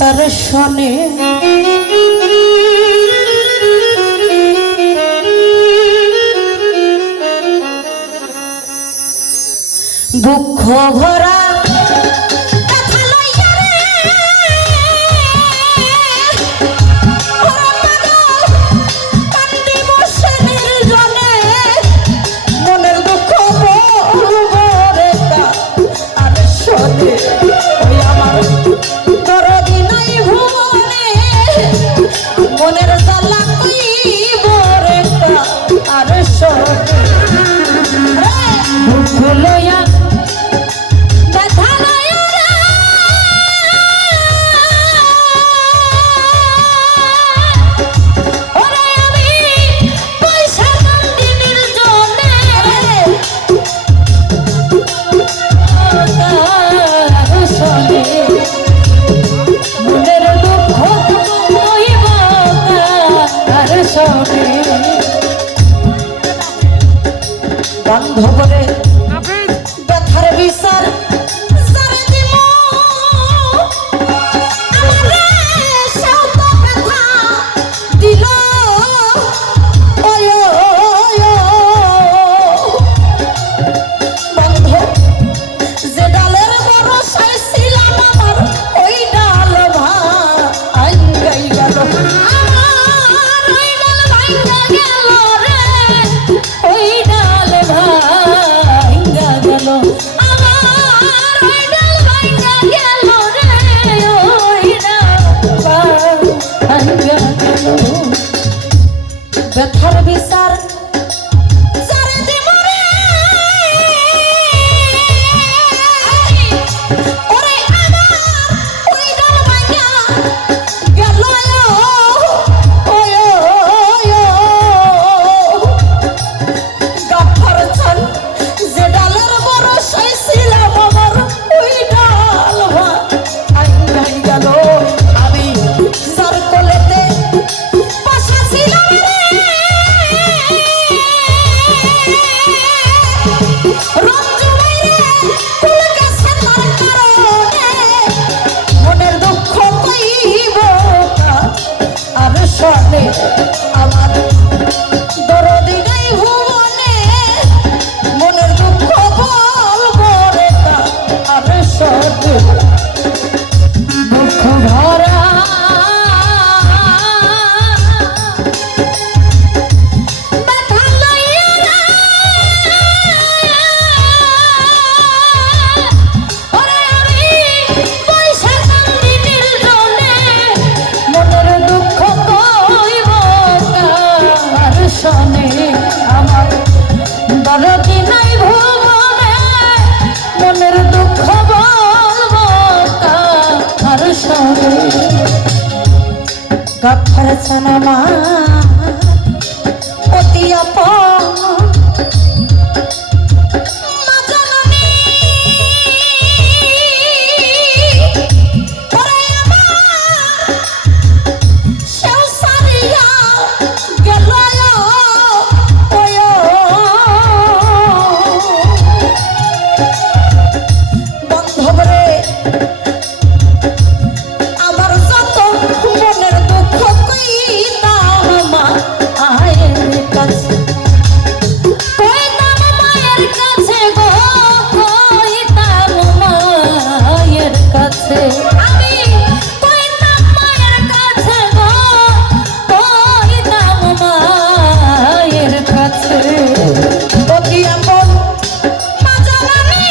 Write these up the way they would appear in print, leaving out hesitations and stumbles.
কারশনে দুঃখ ভরা বান্ধবরে ব্যথার বিচার যারে দিব আমারে সব ব্যথা দিল ওয় বান্ধব যে ডালের ভরসায় ছিলাম আমার ওই ডাল ভাঙাই গেল আমার ওই ডাল ভাঙা গেল রে ওই ডাল ভাঙা গেল আমার ওই ডাল ভাঙা গেল রে ওই ডাল ভাঙা গেল ব্যথার বিচার যারে দিব রে ওরে আমার ওই ডাল ভাঙা গেল ওয় গাফার চান যে ডালের ভরসায় ছিলাম আমার ওই ডাল ভাঙাই গেল আমি যার কোলেতে বসা ছিলাম রে রঞ্জু মাইরে কুল গেছে তার কারণে মনের দুঃখ কইব আর শোনে আমার দরদি নাই ভুবনে মনের দুঃখ বলবো রে আর শোনে দুঃখ ভরা ব্যথা লইয়া রে ওরে আমি পয়সা কান্দি নির্জনে মনের দুঃখ কইব কার শনে আমার দরদি নাই ভুবনে মনের দুঃখ বলবো কার শনে গাফার চান আমার অতি আপন মা জননী ওরে আমার সেও সারিয়া গেল ওয় বান্ধবরে আমার যত মনের দুঃখ কইতাম মা আয়ের কাছে কইতাম মায়ের কাছে গো কইতাম মায়ের কাছে আমি কইতাম মায়ের কাছে গো কইতাম মায়ের কাছে অতি আপন মা জননী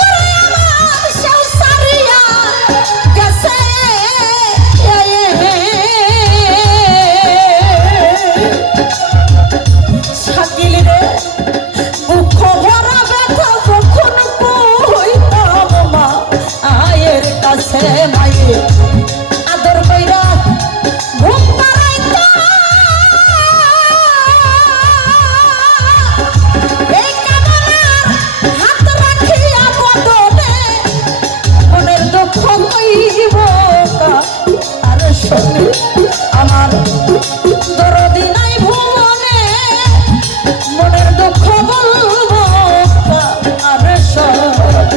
ওরে আমার সেও সারিয়া গেছে শাকিল রে দুঃখ ভরা ব্যথা যখন কইতাম মা আয়ের কাছে মায়ে আদর কইরা ঘুম পাড়াইতা এই কামনার হাত রাখিয়া বদনে মনের দুঃখ কইব আর শোনে আমার দরদি নাই ভুবনে মনের দুঃখ বলবো আর শোনে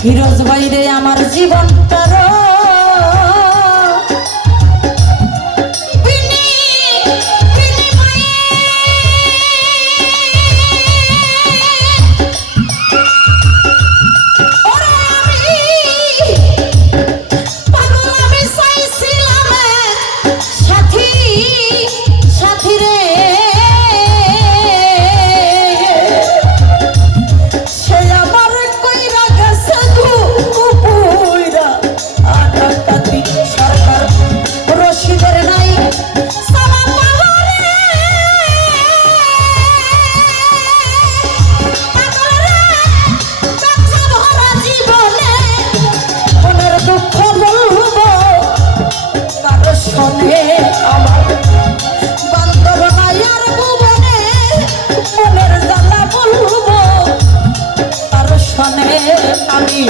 ফিরোজ বাইরে আমার জীবনটার আমি